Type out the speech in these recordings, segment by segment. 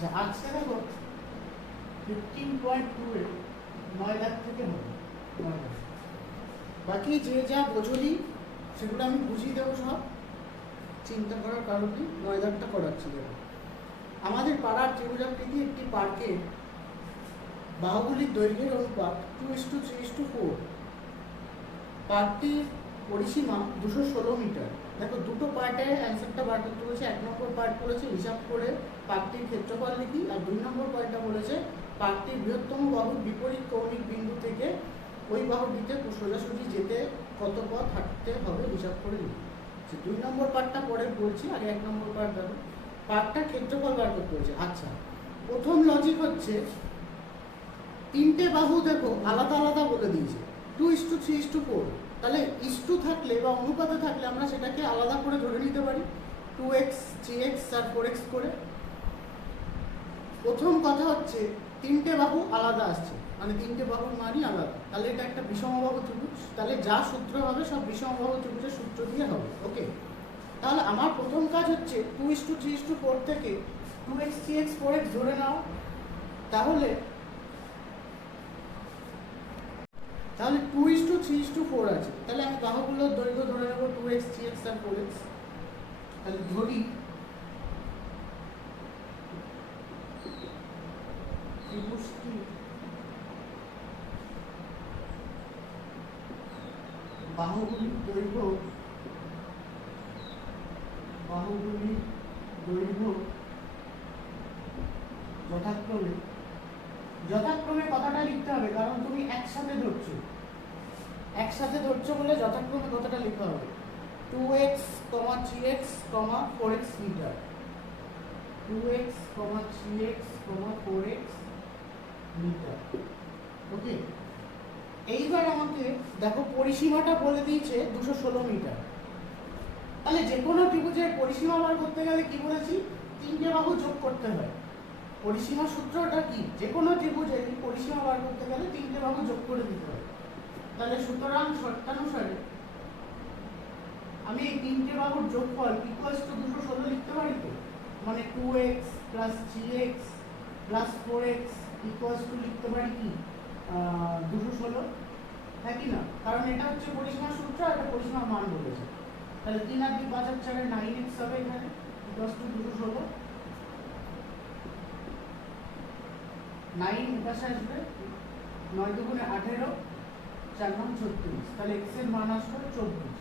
আচ্ছা আজকে দেখো 15.2 এ 9 লাখ থেকে হবে 9 লাখ। বাকি যে যা বোঝলি সেগুলো আমি বুঝিয়ে দেবো, সব চিন্তা করার কারণ নেই। 9 লাখটা করাচ্ছি। দেখো আমাদের পাড়ার ত্রিভুজাকৃতি একটি পার্কে বাহুগুলির দৈর্ঘ্যের অনুপাত 2:3:4। পার্কটির পরিসীমা 216 মিটার। দেখো দুটো পার্টে অ্যান্সারটা বার করতে বলেছে। 1 নম্বর পার্ট বলেছে হিসাব করে পার্কটির ক্ষেত্রফল লিখি, আর 2 নম্বর পার্টটা বলেছে পার্কটির বৃহত্তম বাহুর বিপরীত কৌণিক বিন্দু থেকে ওই বাহুটিতে সোজাসুজি যেতে কত পথ হাঁটতে হবে হিসাব করে লিখি। 2 নম্বর পার্টটা পরে বলছি, আগে 1 নম্বর পার্ট দেখো। পার্কটার ক্ষেত্রফল বার করতে বলেছে। আচ্ছা প্রথম লজিক হচ্ছে তিনটে বাহু দেখো আলাদা আলাদা বলে দিয়েছে 2:3:4। তাহলে ইস্টু থাকলে বা অনুপাতে থাকলে আমরা সেটাকে আলাদা করে ধরে নিতে পারি 2x 3x আর 4x করে। প্রথম কথা হচ্ছে তিনটে বাহু আলাদা আসছে, মানে তিনটে বাহুর মানই আলাদা। তাহলে এটা একটা বিষমবাহু ত্রিভুজ। তাহলে যা সূত্র হবে সব বিষমবাহু ত্রিভুজের সূত্র দিয়ে হবে। ওকে, তাহলে আমার প্রথম কাজ হচ্ছে 2:3:4 থেকে 2x 3x 4x ধরে নাও। তাহলে 2:3:4 আছে। তাহলে আমি বাহুগুলোর দৈর্ঘ্য ধরে নেব 2x 3x আর 4x। তাহলে ধরি ত্রিভুজটি বাহুগুলির দৈর্ঘ্য যথাক্রমে কথাটা লিখতে হবে, কারণ তুমি একসাথে ধরছো বলে যথাক্রমে কথাটা লিখতে হবে 2x, 3x, 4x metre. 2x, 3x, 4x metre. ওকে, এইবার আমাকে দেখো পরিসীমাটা বলে দিয়েছে 216 মিটার। তাহলে যে কোনো ত্রিভুজের পরিসীমা বার করতে গেলে কি বলেছি, তিনটে বাহু যোগ করতে হয়। পরিসীমা সূত্রটা কি, যে কোনো ত্রিভুজের পরিসীমা বার করতে গেলে তিনটে বাহু যোগ করে দিতে হয়। তাহলে সুতরাং শর্তানুসারে আমি এই তিনটে বাহুর যোগফল ইকুয়ালস টু 216 লিখতে পারি তো। মানে 2x plus 3x plus 4x equals to লিখতে পারি কি 216, হ্যাঁ কি না? কারণ এটা হচ্ছে পরিসীমা সূত্র আর এটা পরিসীমা মান বলেছে। তাহলে 3 আর 2 5 আর 4 9x হবে এখানে ইকুয়ালস টু 216। 9 এপাশে আসবে, 9 দুগুণে 18, 4 9 36। তাহলে x এর মান আসবে 24।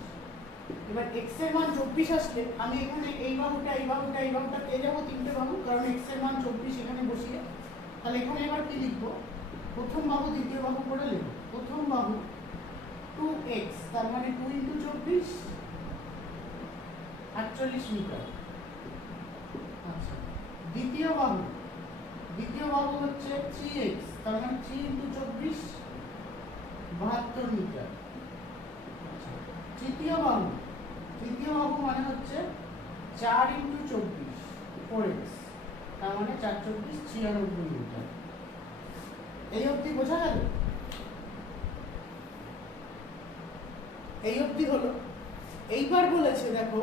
এবার x এর মান 24 আসলে আমি এখানে এই বাহুটা পেয়ে যাবো তিনটে বাহু, কারণ x এর মান 24 এখানে বসিয়ে। তাহলে এখানে এবার কি লিখবো, প্রথম বাহু দ্বিতীয় বাহু করে লিখবো। প্রথম বাহু 2x, তার মানে 2 × 24 48 মিটার। আচ্ছা দ্বিতীয় বাহু হচ্ছে 3x, তার মানে 3 × 24 72 মিটার। তৃতীয় বাহু মানে হচ্ছে 4 × 24 4x, তার মানে 4 × 24 96 মিটার। এই অবধি বোঝা গেল? এই অবধি হলো। এইবার বলেছে দেখো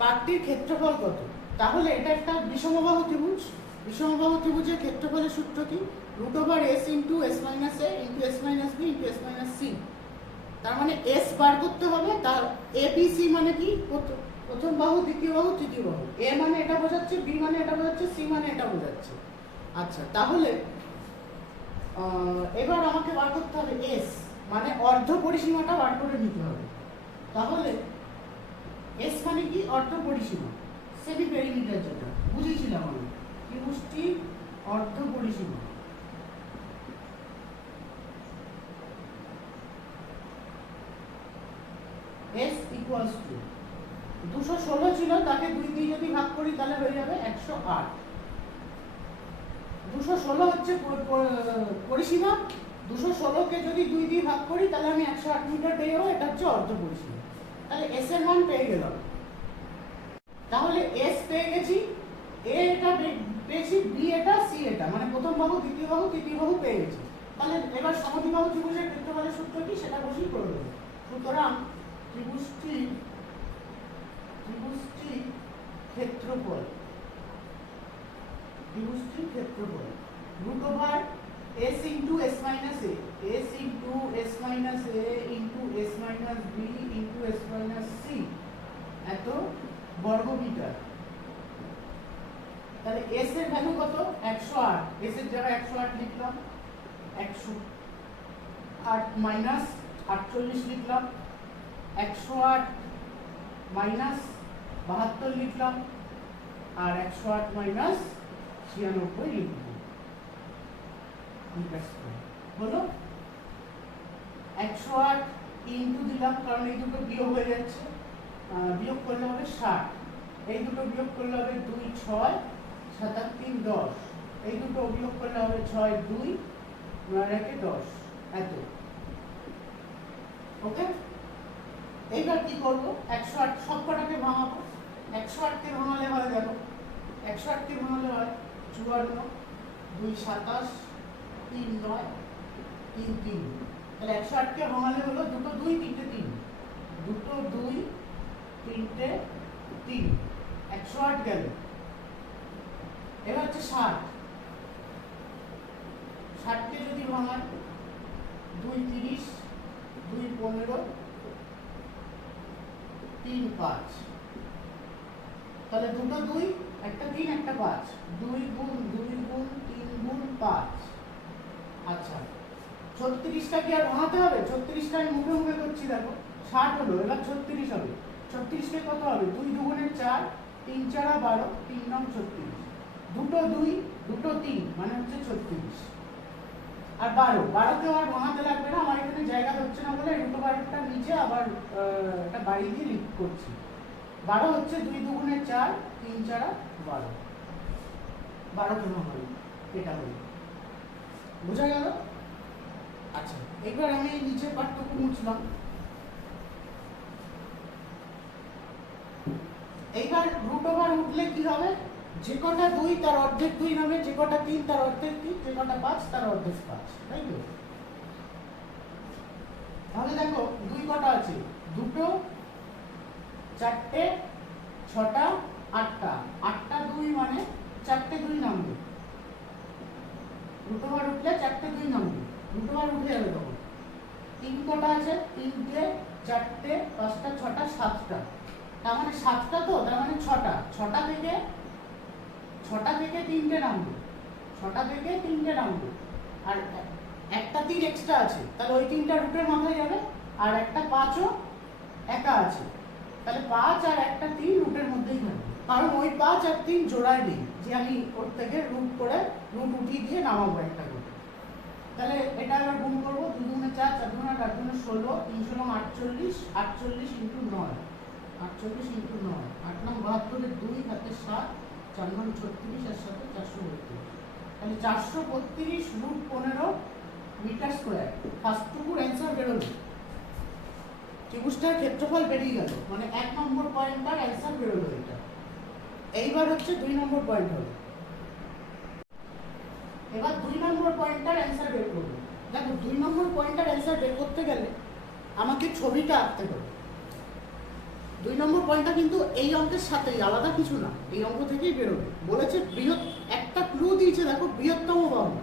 পার্কটির ক্ষেত্রফল কত। তাহলে এটা একটা বিষমবাহু ত্রিভুজ। বিষমবাহু ত্রিভুজের ক্ষেত্রফলের সূত্র কি, √s × s - a × s - b × s - c। তার মানে s বার করতে হবে। তার a b c মানে কি, প্রথম বাহু দ্বিতীয় বাহু তৃতীয় বাহু। a মানে এটা বোঝাচ্ছে, b মানে এটা বোঝাচ্ছে, c মানে এটা বোঝাচ্ছে। আচ্ছা তাহলে এবার আমাকে বার করতে হবে s, মানে অর্ধ পরিসীমাটা বার করে নিতে হবে। তাহলে s মানে কি, অর্ধ পরিসীমা, সেমি পেরিমিটার যেটা বুঝিয়েছিলাম আমি, ত্রিভুজটি অর্ধ পরিসীমা। s ইকুয়ালস টু 216 ছিল, তাকে 2 দিয়ে যদি ভাগ করি তাহলে হয়ে যাবে 108। 216 হচ্ছে পরিসীমা, 216 কে যদি 2 দিয়ে ভাগ করি তাহলে আমি 108 মিটার পেয়ে যাবো। এটা হচ্ছে অর্ধ পরিসীমা। তাহলে s এর মান পেয়ে গেলাম। তাহলে s পেয়ে গেছি, a এটা পেয়েছি, b এটা, c এটা, মানে প্রথম বাহু দ্বিতীয় বাহু তৃতীয় বাহু পেয়ে গেছি। তাহলে এবার সমদ্বিবাহু ত্রিভুজের ক্ষেত্রফলের সূত্র কি সেটা বসিয়ে করে দেবো। সুতরাং ত্রিভুজটি ক্ষেত্রফল ত্রিভুজটির ক্ষেত্রফল root over s into s minus a, s into s minus a into s minus b into s minus c এত বর্গ মিটার। তাহলে s এর ভ্যালু কত? 108। s এর জায়গায় 108 লিখলাম, 108 মাইনাস 48 লিখলাম, 108 মাইনাস 72 লিখলাম, আর 108 মাইনাস 96 লিখব। হলো 108 ইন্টু দিলাম, কারণ এই দুটো বিয়োগ হয়ে যাচ্ছে, বিয়োগ করলে হবে 60, এই দুটো বিয়োগ করলে হবে 2 6 7 3 10, এই দুটো বিয়োগ করলে হবে 6 2 9 1 10 এত। ওকে, এইবার কি করব? 108 সবকটাকে ভাঙাবো। 108 কে ভাঙালে হয়, দেখো 108 কে ভাঙালে হয় 54 2 27 3 9 3 3। তাহলে 108 কে ভাঙালে হলো দুটো 2 তিনটে 3, দুটো 2 তিনটে 3, 108 গেল। এবার হচ্ছে 60, 60 কে যদি ভাঙাই 2 30 2 15 3 5, তাহলে দুটো 2 একটা 3 একটা 5, 2 গুণ 2 গুণ 3 গুণ 5। আচ্ছা 36টা কি আর ভাঙাতে হবে? 36টা আমি মুখে মুখে করছি, দেখো 60 হলো, এবার 36 হবে। 36 কে কত হবে? 2 দুগুণে 4 3 4 12 3 9 36, দুটো 2 দুটো 3 মানে হচ্ছে 36। আর 12 কেও আর ভাঙাতে লাগবে না, আমার এখানে জায়গা হচ্ছে না বলে রুট ওভার টা নিচে আবার এটা বাড়ি দিয়ে লিখ করছি। 12 হচ্ছে 2 দুগুণে 4 3 4 12, 12 কে ভাঙাই, এটা হলো। বুঝা গেল? আচ্ছা এবার আমি নিচের পার্টটুকু মুছলাম। এইবার রুট ওভার উঠলে কি হবে? যে কটা 2 তার অর্ধেক 2 নামে, যে কটা 3 তার অর্ধেক 3, যে কটা 5 তার অর্ধেক 5, তাই তো? তাহলে দেখো 2 কটা আছে? দুটো 4টে 6টা 8টা, 8টা 2 মানে 4টে 2 নামবে। রুট ওভার উঠলে 4টে 2 নামবে, রুট ওভার উঠে যাবে তখন। 3 কটা আছে? 3টে 4টে 5টা 6টা 7টা, তার মানে 7টা, তো তার মানে 6টা, 6টা থেকে 3টে নামবে, 6টা থেকে 3টে নামবে। আর একটা 3 এক্সট্রা আছে, তাহলে ওই 3টা রুটের মাথায় যাবে, আর একটা 5ও একা আছে, তাহলে 5 আর একটা 3 রুটের মধ্যেই থাকবে, কারণ ওই 5 আর 3 জোড়ায় নেই যে আমি ওর থেকে রুট করে রুট উঠিয়ে দিয়ে নামাবো একটা করে। তাহলে এটা আবার গুণ করবো, 2 দুগুণে 4 4 দুগুণে 8 দুগুণে 16 3 16 48 48 ইন্টু 9, 48 ইন্টু 9, 8 9 72 2 হাতে 7 4 9 36 এর সাথে 432, তাহলে 432 রুট 15 মিটার স্কয়ার। ফার্স্ট টুকুর অ্যান্সার বেরোলো, ত্রিভুজটার ক্ষেত্রফল বেরিয়ে গেল, মানে 1 নম্বর পয়েন্টটার অ্যান্সার বেরোলো এটা। এইবার হচ্ছে 2 নম্বর পয়েন্ট হবে। এবার 2 নম্বর পয়েন্টটার অ্যান্সার বের করব। দেখো 2 নম্বর পয়েন্টটার অ্যান্সার বের করতে গেলে আমাকে ছবিটা আঁকতে হবে। 2 নম্বর পয়েন্টটা কিন্তু এই অঙ্কের সাথেই, আলাদা কিছু না, এই অঙ্ক থেকেই বেরোবে। বলেছে একটা ক্লু দিয়েছে, দেখো বৃহত্তম বাহু।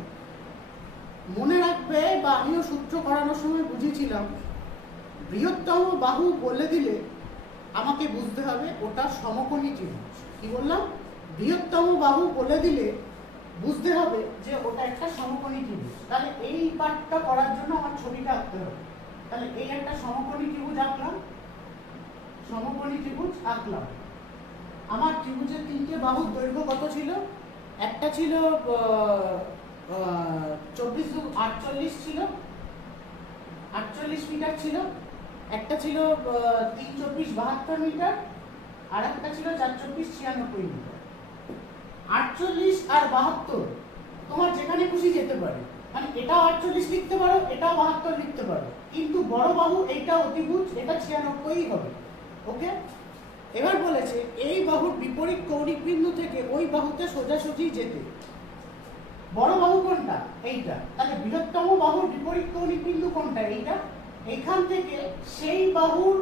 মনে রাখবে, বা আমিও সূত্র করানোর সময় বুঝিয়েছিলাম, বৃহত্তম বাহু বলে দিলে আমাকে বুঝতে হবে ওটা সমকোণী ত্রিভুজ। কি বললাম? বৃহত্তম বাহু বলে দিলে বুঝতে হবে যে ওটা একটা সমকোণী ত্রিভুজ। তাহলে এই পার্টটা করার জন্য আমার ছবিটা আঁকতে হবে। তাহলে এই একটা সমকোণী ত্রিভুজ আঁকলাম, সমকোণী ত্রিভুজ আঁকলাম। আমার ত্রিভুজের 3টে বাহুর দৈর্ঘ্য কত ছিল? একটা ছিল 24 48 ছিল, 48 মিটার ছিল, একটা ছিল 3 24 72 মিটার, আর একটা ছিল 4 24 96 মিটার। 48 আর 72 তোমার যেখানে খুশি যেতে পারে, মানে এটাও 48 লিখতে পারো, এটাও 72 লিখতে পারো, কিন্তু বড় বাহু এইটা অতিভুজ, এটা 96ই হবে। ওকে, এবার বলেছে এই বাহুর বিপরীত কৌণিক বিন্দু থেকে ওই বাহুতে সোজাসুজি যেতে। বড় বাহু কোনটা? এইটা। তাহলে বৃহত্তম বাহুর বিপরীত কৌণিক বিন্দু কোনটা? এইটা। এখান থেকে সেই বাহুর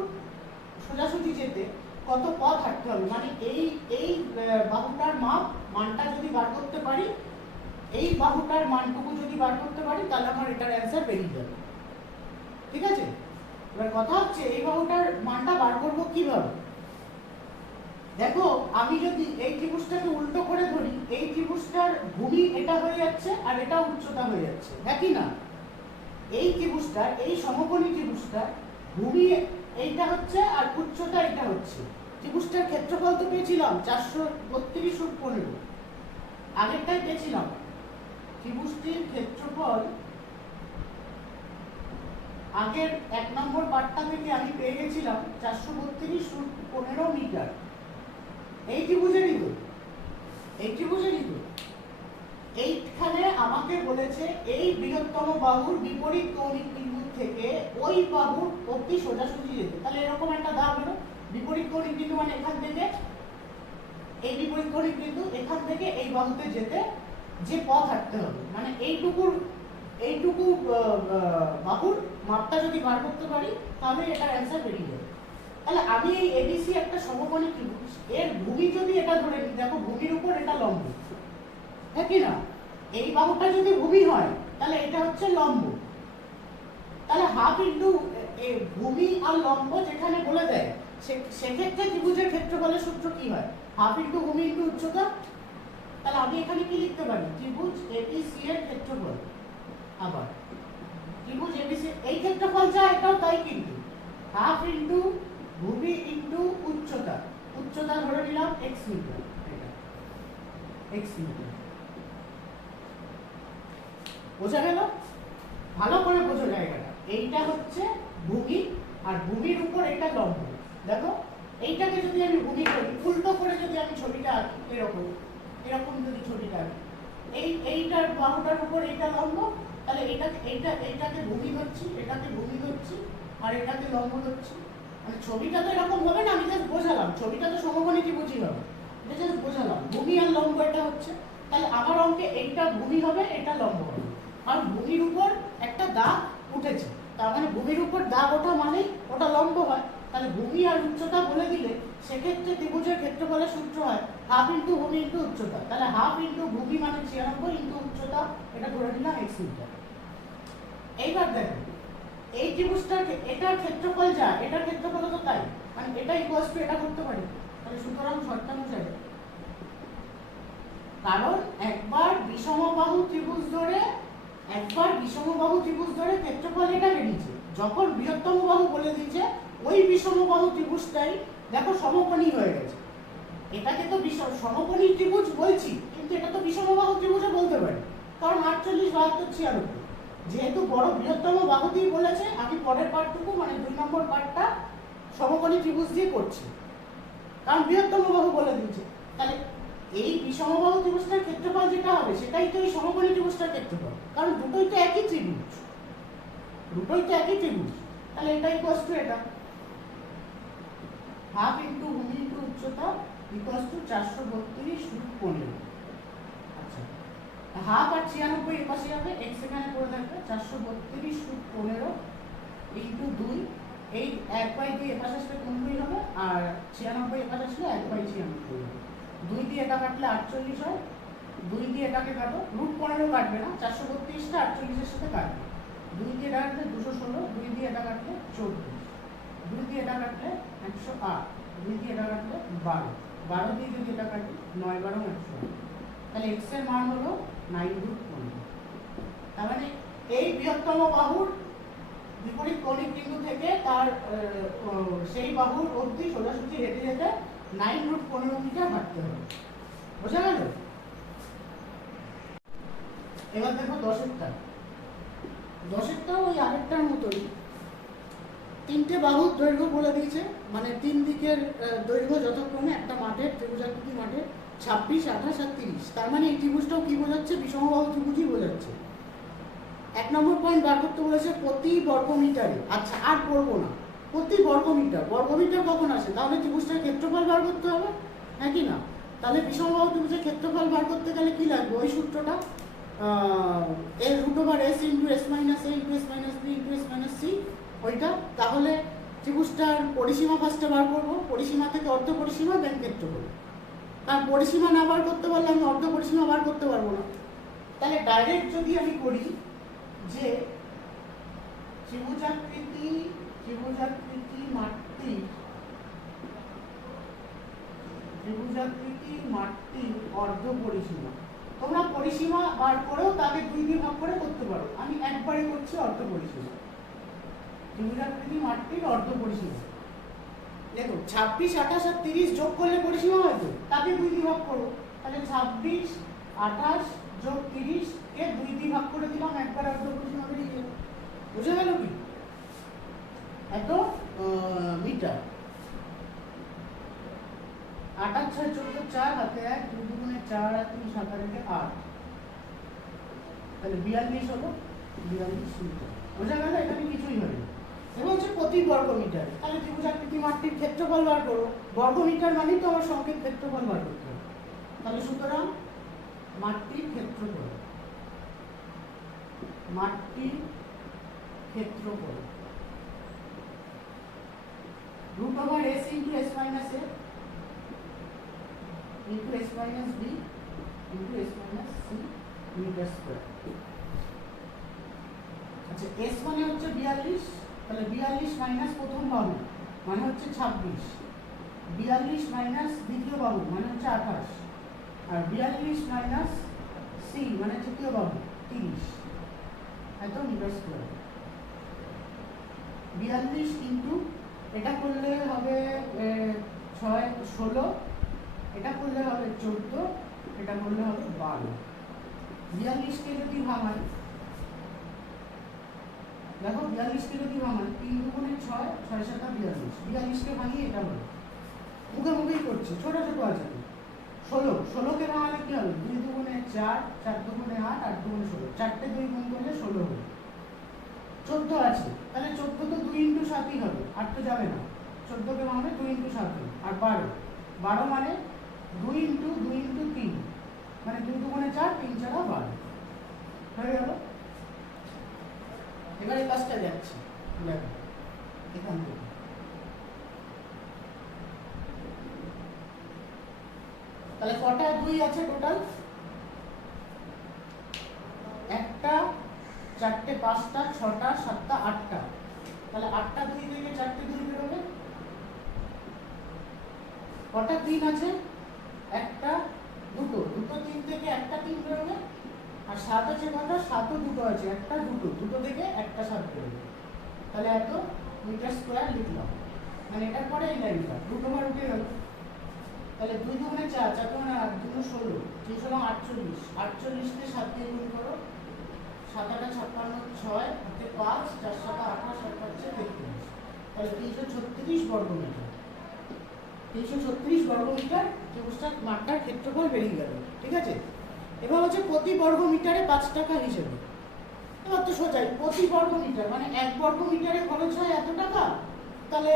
সোজাসুজি যেতে কত পথ হাঁটতে হবে, মানে এই এই বাহুটার মানটা যদি বার করতে পারি, এই বাহুটার মানটুকু যদি বার করতে পারি, তাহলে আমার এটার অ্যান্সার বেরিয়ে যাবে। ঠিক আছে, এবার কথা হচ্ছে এই বাহুটার মানটা বার করবো কিভাবে। দেখো আমি যদি এই ত্রিভুজটাকে উল্টো করে ধরি, এই ত্রিভুজটার ভূমি এটা হয়ে যাচ্ছে আর এটা উচ্চতা হয়ে যাচ্ছে, একই না? এই ত্রিভুজটা, এই সমকোণী ত্রিভুজটা ভূমি এইটা হচ্ছে আর উচ্চতা এটা হচ্ছে। ত্রিভুজটার ক্ষেত্রফল তো পেয়েছিলাম 432 √15, আগেরটাই পেয়েছিলাম। ত্রিভুজটির ক্ষেত্রফল আগের 1 নম্বর পার্টটা থেকে আমি পেয়ে গেছিলাম 432 √15 মিটার। এই ত্রিভুজেরই তো, এই ত্রিভুজেরই তো। এইখানে আমাকে বলেছে এই বৃহত্তম বাহুর বিপরীত কৌণিক বিন্দু থেকে ওই বাহুর অতি সোজাসুজি যেতে। তাহলে এরকম একটা দাগ হলো, বিপরীত কৌণিক বিন্দু মানে এখান থেকে এই বিপরীত কৌণিক বিন্দু, এখান থেকে এই বাহুতে যেতে যে পথ হাঁটতে হবে, মানে এইটুকু বাহুর মাপটা যদি বার করতে পারি, তাহলে এটার অ্যান্সার বেরিয়ে যাবে। তাহলে আমি এই এবিসি একটা সমকোণী ত্রিভুজ, এর ভূমি যদি এটা ধরে নিই, দেখো ভূমির উপর এটা লম্ব, হ্যাঁ কি না? এই বাহুটা যদি ভূমি হয়, তাহলে এটা হচ্ছে লম্ব। তাহলে হাফ ইন্টু ভূমি আর লম্ব যেখানে বলে দেয়, সেক্ষেত্রে ত্রিভুজের ক্ষেত্রফলের সূত্র কি হয়? হাফ ইন্টু ভূমি ইন্টু উচ্চতা। তাহলে আমি এখানে কি লিখতে পারি? ত্রিভুজ এবিসি এর ক্ষেত্রফল, আবার ত্রিভুজ এবিসি এই ক্ষেত্রফল যা এটাও তাই, কিন্তু হাফ ইন্টু ভূমি ইন্টু উচ্চতা। উচ্চতা ধরে নিলাম x মিটার, এটা x মিটার। বোঝা গেল? ভালো করে বোঝো জায়গাটা। এইটা হচ্ছে ভূমি আর ভূমির উপর এটা লম্ব। দেখো এইটাকে যদি আমি ভূমি করি, উল্টো করে যদি আমি ছবিটা আঁকি, এরকম এরকম যদি ছবিটা আঁকি, এইটার বাহুটার উপর এটা লম্ব, তাহলে এইটাকে ভূমি ধরছি, এটাকে ভূমি ধরছি আর এটাকে লম্ব ধরছি। মানে ছবিটা তো এরকম হবে না, আমি জাস্ট বোঝালাম। ছবিটা তো সমকোণী ত্রিভুজই হবে, এটা জাস্ট বোঝালাম। ভূমি আর লম্ব এটা হচ্ছে, তাহলে আমার অঙ্কে এইটা ভূমি হবে, এটা লম্ব হবে। আর ভূমির উপর একটা দাগ উঠেছে, তার মানে ভূমির উপর দাগ ওঠা মানেই ওটা লম্ব হয়। তাহলে ভূমি আর উচ্চতা বলে দিলে সেক্ষেত্রে ত্রিভুজের ক্ষেত্রফলের সূত্র হয় হাফ ইন্টু ভূমি ইন্টু উচ্চতা। তাহলে হাফ ইন্টু ভূমি মানে 96 ইন্টু উচ্চতা, এটা ধরে নিলাম x মিটার। এইবার দেখো এই ত্রিভুজটার এটার ক্ষেত্রফল যা, এটার ক্ষেত্রফল তো তাই, মানে এটা ইকুয়ালস টু এটা করতে পারি। তাহলে সুতরাং শর্তানুসারে, কারণ একবার বিষমবাহু ত্রিভুজ ধরে ক্ষেত্রফল এটা বেরিয়েছে। যখন বৃহত্তম বাহু বলে দিয়েছে, ওই বিষমবাহু ত্রিভুজটাই দেখো সমকোণী হয়ে গেছে। এটাকে তো সমকোণী ত্রিভুজ বলছি, কিন্তু এটা তো বিষমবাহু ত্রিভুজও বলতে পারি, কারণ 48, 72, 96। যেহেতু বড় বৃহত্তম বাহুতেই বলেছে, আমি পরের পার্টটুকু মানে 2 নম্বর পার্টটা সমকোণী ত্রিভুজ দিয়ে করছি, কারণ বৃহত্তম বাহু বলে দিয়েছে। তাহলে এই বিষমবাহু ত্রিভুজটার ক্ষেত্রফল যেটা হবে, সেটাই তো এই সমকোণী ত্রিভুজটার ক্ষেত্রফল, কারণ দুটোই তো একই ত্রিভুজ, তাহলে এটা ইকুয়ালস টু এটা হাফ ইন্টু ভূমি ইন্টু উচ্চতা ইকুয়ালস টু 432 √15। আচ্ছা, হাফ আর 96 এপাশে যাবে, x এখানে পড়ে থাকবে, 432 √15 ইন্টু 2। এই 1/2 এপাশে আসলে 90 হবে, আর 96 এপাশে আসলে 1/96 হবে। 2 দিয়ে এটা কাটলে 48 হয়, 2 দিয়ে এটাকে কাটো, √15 কাটবে না, 432টা 48 এর সাথে কাটবে। 2 দিয়ে এটা কাটলে 216, 2 দিয়ে এটা কাটলে 24, 2 দিয়ে এটা কাটলে 108, 2 দিয়ে এটা কাটলে 12, 12 দিয়ে যদি এটা কাটি 9, 12, 108। তাহলে x এর মান হলো 9√15। তার মানে এই বৃহত্তম বাহুর বিপরীত কৌণিক বিন্দু থেকে তার সেই বাহুর অবধি সোজাসুজি হেঁটে যেতে 9√15 মিটার হাঁটতে হবে। বোঝা গেল? এবার দেখো 10-এরটা ওই আগেরটার মতোই, 3টে বাহুর দৈর্ঘ্য বলে দিয়েছে, মানে 3 দিকের দৈর্ঘ্য যথাক্রমে একটা মাঠের, ত্রিভুজাকৃতি মাঠের 26, 28 আর 30। তার মানে এই ত্রিভুজটাও কি বোঝাচ্ছে? বিষমবাহু ত্রিভুজই বোঝাচ্ছে। 1 নম্বর পয়েন্ট বার করতে বলেছে প্রতি বর্গমিটারে। আচ্ছা, আর করবো না, প্রতি বর্গমিটার। বর্গমিটার কখন আসে? তাহলে ত্রিভুজটার ক্ষেত্রফল বার করতে হবে, হ্যাঁ কি না? তাহলে বিষমবাহু ত্রিভুজের ক্ষেত্রফল বার করতে গেলে কি লাগবে? ওই সূত্রটা, a √s * s - a * s - b * s - c, ওইটা। তাহলে ত্রিভুজটার পরিসীমা ফার্স্টে বার করবো, পরিসীমা থেকে অর্ধ পরিসীমা দেন ক্ষেত্রফল। কারণ পরিসীমা না বার করতে পারলে আমি অর্ধ পরিসীমা বার করতে পারবো না। তাহলে ডাইরেক্ট যদি আমি করি যে ত্রিভুজাকৃতি মাঠটি অর্ধ পরিসীমা, তোমরা পরিসীমা বার করেও তাকে দুই দিয়ে ভাগ করে করতে পারো, আমি একবারে করছি অর্ধ পরিসীমা। ত্রিভুজাকৃতি মাঠটির অর্ধ পরিসীমা দেখো 26, 28 আর 30 যোগ করলে পরিসীমা হয় তো, তাকে দুই দিয়ে ভাগ করো। তাহলে 26, 28 যোগ 30 কে দুই দিয়ে ভাগ করে দিলাম, একবার অর্ধ পরিসীমা বেরিয়ে গেল। বুঝে গেল কি? এত মিটার। 8 আর 6 14, 4 হাতে 1, 2 দুগুণে 4 আর 3 7 আর 1 8, তাহলে 42 হলো, 42 মিটার। বোঝা গেল? এখানে কিছুই হবে না। এবার হচ্ছে প্রতি বর্গ মিটার। তাহলে ত্রিভুজাকৃতি মাঠটির ক্ষেত্রফল বার করো, বর্গ মিটার মানেই তো আমার সংকেত ক্ষেত্রফল বার করতে হবে। তাহলে সুতরাং মাঠটির ক্ষেত্রফল √s * s - a into s minus b into s minus c metre square. আচ্ছা s মানে হচ্ছে 42, তাহলে 42 মাইনাস প্রথম বাহু মানে হচ্ছে 26, 42 মাইনাস দ্বিতীয় বাহু মানে হচ্ছে 28, আর 42 মাইনাস c মানে তৃতীয় বাহু 30, এত মিটার স্কয়ার। 42 ইনটু এটা করলে হবে 6 16, এটা করলে হবে 14, এটা করলে হবে 12। 42 কে যদি ভাঙাই, দেখো 42 কে যদি ভাঙাই 3 দুগুণে 6, 6 7 42, 42 কে ভাঙিয়ে এটা হলো, মুখে মুখেই করছে, ছোট ছোট আছে। 16 কে ভাঙালে কি হবে? 2 দুগুণে 4, 4 দুগুণে 8, 8 দুগুণে 16, চারটে 2 গুণ করলে 16 হবে। 14 আছে, তাহলে 14 তো 2 ইনটু 7ই হবে, 8 তো যাবে না। 14 কে ভাঙলে 2 ইনটু 7 হবে, আর 12 মানে 2 ইনটু 3 মানে 2 দুগুণে 4, 3 4 12 হয়ে গেল। এবারে কাজটা যাচ্ছে, দেখো এখান থেকে তাহলে কটা 2 আছে টোটাল? 1টা 4টে 5টা 6টা 7টা 8টা, তাহলে 8টা 2 থেকে 4টে 2 বেরোবে। কটা 3 আছে? 1টা 2টো, 3 থেকে 1টা 3 বেরোবে। আর 7 আছে কটা? 7ও 2টো আছে, 1টা 2টো থেকে 1টা 7 বেরোবে। তাহলে এত মিটার স্কয়ার লিখলাম, মানে এটার পরে এই লাইনটা √, উঠে গেল। তাহলে 2 দুগুণে 4, 4 দুগুণে 8, 2 16, 3 16 48, 48 কে 7 দিয়ে গুণ করো, 7 8 56, 6 হাতে 5, 4 7 28, 8 5 33, তাহলে 336 বর্গ মিটার। 336 বর্গ মিটার ত্রিভুজটার মাঠটার ক্ষেত্রফল বেরিয়ে গেল। ঠিক আছে? এবার হচ্ছে প্রতি বর্গ মিটারে 5 টাকা হিসেবে। এবার তো সোজাই, প্রতি বর্গ মিটার মানে 1 বর্গ মিটারে খরচ হয় এত টাকা, তাহলে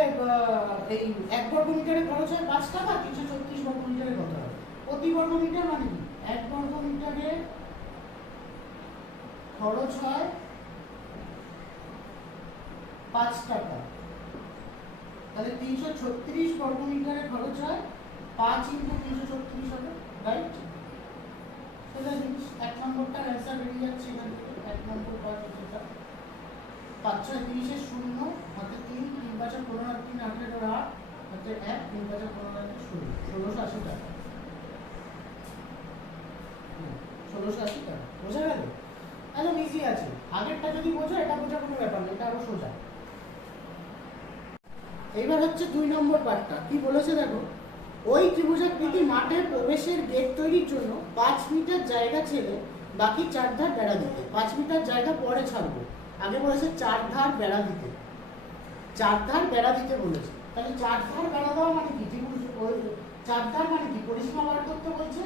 এই 1 বর্গ মিটারে খরচ হয় 5 টাকা, 336 বর্গ মিটারে কত হয়? প্রতি বর্গ মিটার মানে কি? 1 বর্গ মিটারে খরচ হয় 5 টাকা, তাহলে 336 বর্গ মিটারে খরচ হয় 5 ইনটু 336 হবে, রাইট? সোজা জিনিস। 1 নম্বরটার অ্যান্সার বেরিয়ে যাচ্ছে এখান থেকে। 1 নম্বর পার্ট যেটা 5 6 30 এর 0 হাতে 3, 3 5 15 আর 3 18 আর 8 হাতে 1, 3 5 15 আর 16, 1680 টাকা। 1680 টাকা। বোঝা গেল? একদম ইজি আছে। আগেরটা যদি বোঝো, এটা বোঝা কোনো ব্যাপার না, এটা আরো সোজা। এইবার হচ্ছে 2 নম্বর পার্টটা কি বলেছে দেখো। ওই ত্রিভুজাকৃতি মাঠের প্রবেশের গেট তৈরির জন্য 5 মিটার জায়গা ছেড়ে বাকি 4 ধার বেড়া দিতে। 5 মিটার জায়গা পরে ছাড়বো, আগে বলেছে 4 ধার বেড়া দিতে। 4 ধার বেড়া দিতে বলেছে। তাহলে 4 ধার বেড়া দেওয়া মানে কি? 4 ধার মানে কি? পরিসীমা বার করতে বলছে।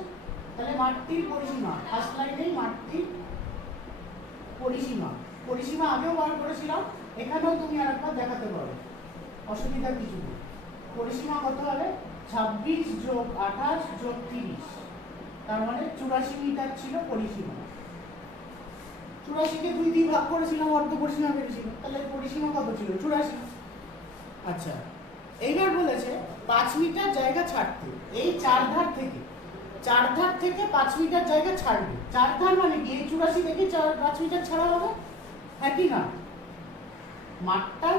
তাহলে মাঠটির পরিসীমা, ফার্স্ট লাইনেই মাঠটির পরিসীমা আগেও বার করেছিলাম, এখানেও তুমি আরেকবার দেখাতে পারো, অসুবিধা কিছু নেই। পরিসীমা কত হবে? 26 যোগ 28 যোগ 30, তার মানে 84 মিটার ছিল পরিসীমা। 84 কে 2 দিয়ে ভাগ করেছিলাম, অর্ধ পরিসীমা বেরিয়েছিল। তাহলে পরিসীমা কত ছিল? 84। আচ্ছা, এইবার বলেছে 5 মিটার জায়গা ছাড়তে, এই চার ধার থেকে 5 মিটার জায়গা ছাড়বে। চার ধার মানে কি এই 84 থেকে 5 মিটার ছাড়া হবে, হ্যাঁ কি না? মাঠটার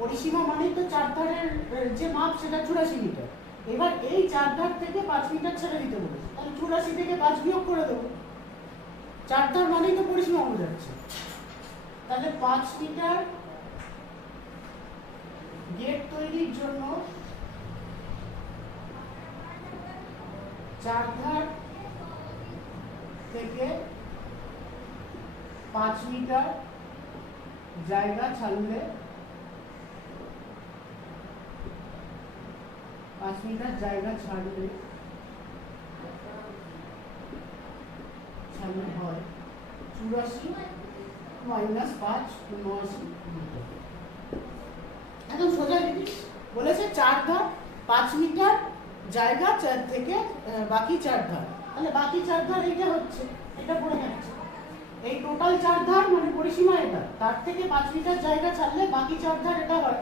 পরিসীমা মানেই তো চার ধারের যে মাপ সেটা 84 মিটার। এবার এই চার ধার থেকে 5 মিটার ছেড়ে দিতে বলেছে, তাহলে 84 থেকে 5 বিয়োগ করে দেবো। চার ধার মানেই তো পরিসীমা বোঝাচ্ছে। তাহলে 5 মিটার গেট তৈরির জন্য চার ধার থেকে 5 মিটার জায়গা ছাড়লে 5 মিটার জায়গা ছাড়লে হয় 84 মাইনাস 5 79 মিটার। একদম সোজা জিনিস বলেছে, চার ধার 5 মিটার জায়গা থেকে বাকি চার ধার, তাহলে বাকি চার ধার এইটা হচ্ছে, এটা পড়ে যাচ্ছে। এই টোটাল চার ধার মানে পরিসীমা এটা, তার থেকে 5 মিটার জায়গা ছাড়লে বাকি চার ধার এটা হয়।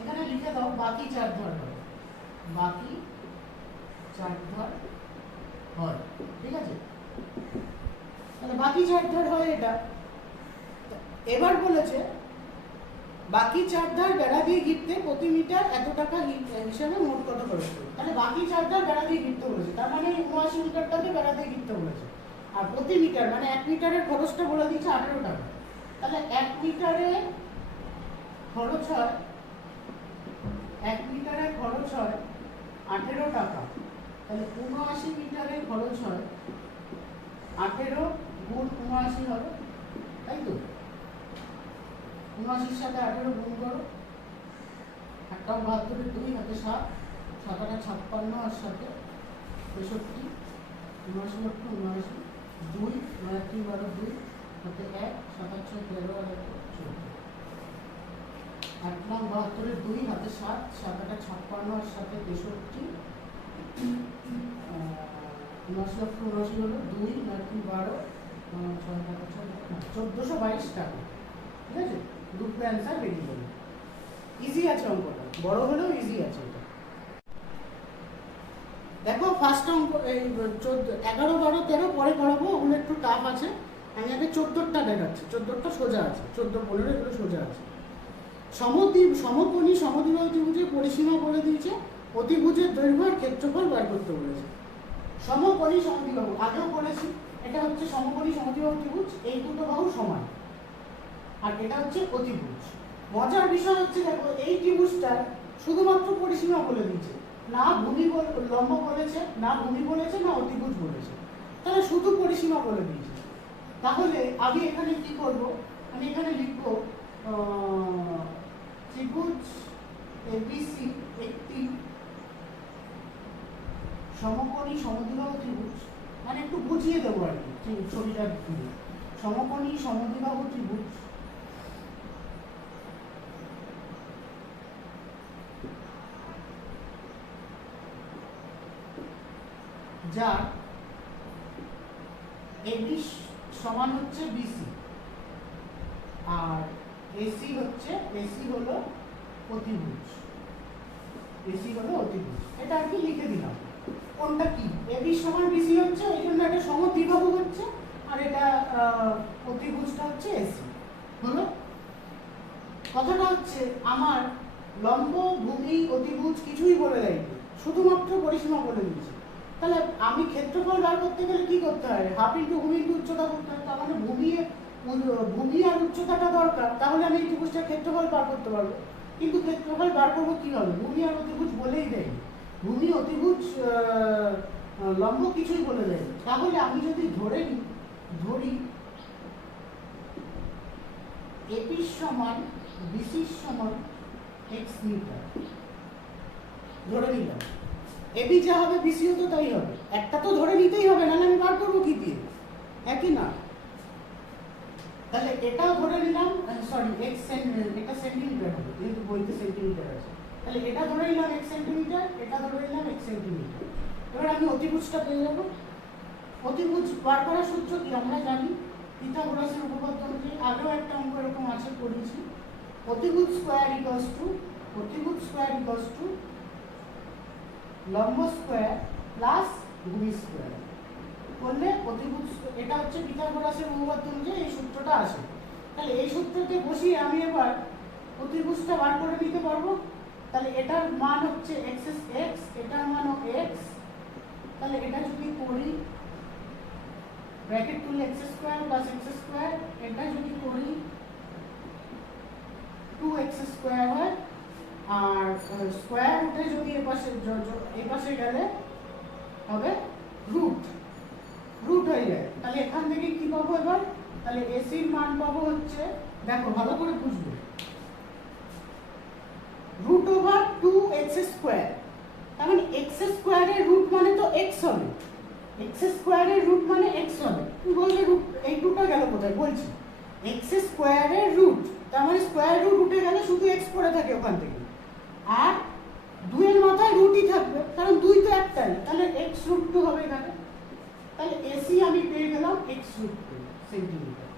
এখানে লিখে দাও বাকি চার ধার হয়, বাকি চার ধার হয়, ঠিক আছে? তাহলে বাকি চার ধার হয় এটা। এবার বলেছে বাকি চার ধার বেড়া দিয়ে গিরতে প্রতি মিটার এত টাকা হিসাবে মোট কত খরচ করবে। তাহলে বাকি চার ধার বেড়া দিয়ে গিরতে বলেছে, তার মানে 79 মিটারটাকে বেড়া দিয়ে গিরতে বলেছে। আর প্রতি মিটার মানে 1 মিটারের খরচটা বলে দিচ্ছে 18 টাকা। তাহলে 1 মিটারে খরচ হয় 1 মিটারে খরচ হয় 18 টাকা। তাহলে 79 মিটারে খরচ হয় 18 গুণ 79 হবে, তাই তো? 79 সাথে 18 গুণ করো, 72 2 হাতে 7, 7 8 56 আর সাথে 65, 79 লক্ষ 79, 2 9 3 12 2 হাতে 1, 7 8 6 13 আর 14, 8 9 72 2 হাতে 7, 7 8 56 আর সাথে 63, 79 লক্ষ 79 হলো 2 9 3 12 6 1422 টাকা, ঠিক আছে? দুটো অ্যান্সার বেরিয়ে যাবে। ইজি আছে অঙ্কটা, বড় হলেও ইজি আছে এটা। দেখো ফার্স্ট অঙ্ক এই 11 12 13 পরে করাবো, ওগুলো একটু টাফ আছে। আমি আগে 14টা দেখাচ্ছি, 14টা সোজা আছে, 14 15 এগুলো সোজা আছে। সমকোণী সমদ্বিবাহু ত্রিভুজের পরিসীমা বলে দিয়েছে, অতিভুজের দৈর্ঘ্য আর ক্ষেত্রফল বার করতে বলেছে। সমকোণী সমদ্বিবাহু আগেও বলেছি, এটা হচ্ছে সমকোণী সমদ্বিবাহু ত্রিভুজ, এই দুটো বাহু সমান, আর এটা হচ্ছে অতিভুজ। মজার বিষয় হচ্ছে দেখো এই ত্রিভুজটা শুধুমাত্র পরিসীমা বলে দিয়েছে, না ভূমি লম্ব বলেছে, না ভূমি বলেছে, না অতিভুজ বলেছে, তাহলে শুধু পরিসীমা বলে দিয়েছে। তাহলে আমি এখানে কি করব, আমি এখানে লিখব ত্রিভুজ এবিসি একটি সমকোণী সমদ্বিবাহু ত্রিভুজ, মানে একটু বুঝিয়ে দেবো আর কি ছবিটা দিয়ে। সমকোণী সমদ্বিবাহু ত্রিভুজ যার এবি সমান হচ্ছে বিসি আর এসি হলো অতিভুজ, এটা আর কি লিখে দিলাম। কোনটা কি, এবি সমান বিসি হচ্ছে, এই জন্য এটা সমদ্বিবাহু হচ্ছে, আর এটা অতিভুজটা হচ্ছে এসি হলো। কথাটা হচ্ছে আমার লম্ব ভূমি অতিভুজ কিছুই বলে দেয়নি, শুধুমাত্র পরিসীমা বলে দিয়েছে। তাহলে আমি ক্ষেত্রফল বার করতে গেলে কি করতে হয়, হাফ ইন্টু ভূমি ইন্টু উচ্চতা করতে হয়। তার মানে ভূমি আর উচ্চতাটা দরকার, তাহলে আমি এই ত্রিভুজটার ক্ষেত্রফল বার করতে পারবো। কিন্তু ক্ষেত্রফল বার করবো কিভাবে, ভূমি আর অতিভুজ বলেই দেয়নি, ভূমি অতিভুজ লম্ব কিছুই বলে দেয়নি। তাহলে আমি যদি ধরি এপি সমান বিসি সমান এক্স মিটার, ধরে নিলাম। এবি যা হবে বিসিও তো তাই হবে, একটা তো ধরে নিতেই হবে, নাহলে আমি বার করবো কি দিয়ে, একই না? তাহলে এটাও ধরে নিলাম, সরি এক্স এটা সেন্টিমিটার হবে, যেহেতু বইতে সেন্টিমিটার আছে, তাহলে এটা ধরে নিলাম এক্স সেন্টিমিটার, এটা ধরে নিলাম এক্স সেন্টিমিটার। এবার আমি অতিভুজটা পেয়ে যাবো। অতিভুজ বার করার সূত্র কি আমরা জানি, পিথাগোরাসের উপপাদ্য অনুযায়ী। আগেও একটা অঙ্ক এরকম আছে, করেছি। অতিভুজ স্কোয়ার ইকুয়ালস টু লম্ব স্কোয়ার প্লাস ভূমি স্কোয়ার করলে অতিভুজ, এটা হচ্ছে পিথাগোরাসের উপপাদ্য অনুযায়ী এই সূত্রটা আছে। তাহলে এই সূত্রতে বসিয়ে আমি এবার অতিভুজটা বার করে নিতে পারবো। তাহলে এটার মান হচ্ছে x, এটার মানও x। তাহলে এটা যদি করি ব্র্যাকেট তুলে x square plus x square, এটা যদি করি 2x স্কয়ার হয়, আর স্কয়ার রুটে যদি এই পাশে গেলে হবে রুট হয়ে যায়। তাহলে এখান থেকে কি পাবো এবার? তাহলে AC এর মান পাবো হচ্ছে, দেখো ভালো করে বুঝবে, √2x স্কয়ার। তার মানে x স্কয়ারের রুট মানে তো x হবে, x স্কয়ারের রুট মানে x হবে। তুমি বলবে রুট এই দুটো গেল কোথায়? বলছি x স্কয়ারের রুট, তার মানে স্কয়ার রুট উঠে গেলে শুধু x পড়ে থাকে ওখান থেকে, আর 2 এর মাথায় রুটই থাকবে কারণ 2 তো একটাই, তাহলে x√2 হবে এখানে। তাহলে AC আমি পেয়ে গেলাম x√2 সেন্টিমিটার।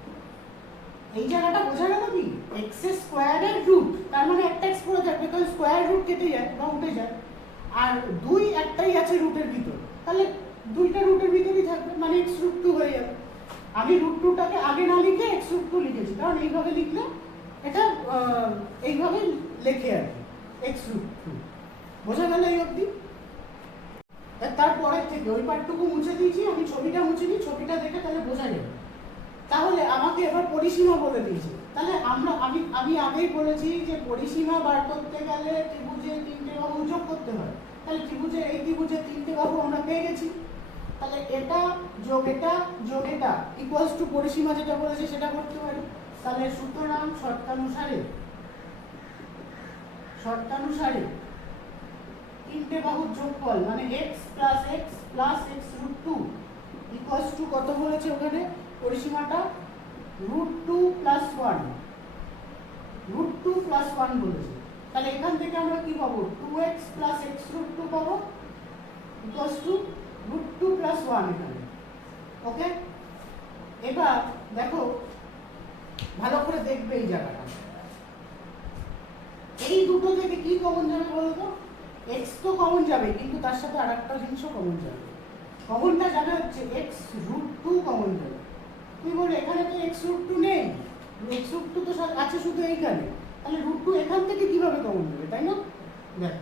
এই জায়গাটা বোঝা গেল কি? x স্কয়ারের রুট, তার মানে একটা x পড়ে থাকবে কারণ স্কয়ার রুট কেটে যায় বা উঠে যায়, আর 2 একটাই আছে রুটের ভিতর, তাহলে দুইটা রুটের ভিতরেই থাকবে, মানে x√2 হয়ে যাবে। আমি √2টাকে আগে না লিখে x√2 লিখেছি, কারণ এইভাবে লিখলে এটা এইভাবে লেখে আর কি x√2। বোঝা গেল এই অবধি? তারপরের থেকে ওই পার্টটুকু মুছে দিয়েছি, আমি ছবিটা মুছে দিই, ছবিটা দেখে তাহলে বোঝা যাবে। তাহলে আমাকে এবার পরিসীমা বলে দিয়েছে। তাহলে আমি আগেই বলেছি যে পরিসীমা বার করতে গেলে ত্রিভুজে 3টে বাহু যোগ করতে হয়। তাহলে এই ত্রিভুজে 3টে বাহু আমরা পেয়ে গেছি। তাহলে এটা যোগ এটা যোগ এটা ইকুয়ালস টু পরিসীমা যেটা বলেছে সেটা করতে পারি। তাহলে সুতরাং শর্তানুসারে 3টে বাহুর যোগফল মানে x plus x√2 equals to কত বলেছে ওখানে পরিসীমাটা? √2 + 1 বলেছে। তাহলে এখান থেকে আমরা কি পাবো? 2x প্লাস x√2 পাবো ইকুয়ালস টু √2 + 1 এখানে। ওকে, এবার দেখো ভালো করে দেখবে এই জায়গাটা, এই দুটো থেকে কি কমন যাবে বলতো? x তো কমন যাবে, কিন্তু তার সাথে আরেকটা জিনিসও কমন যাবে। কমনটা যাবে হচ্ছে x√2 কমন যাবে। তুমি বলে এখানে তো x√2 নেই, x√2 তো আছে শুধু এইখানে, তাহলে √2 এখান থেকে কিভাবে কমন যাবে, তাই না? দেখ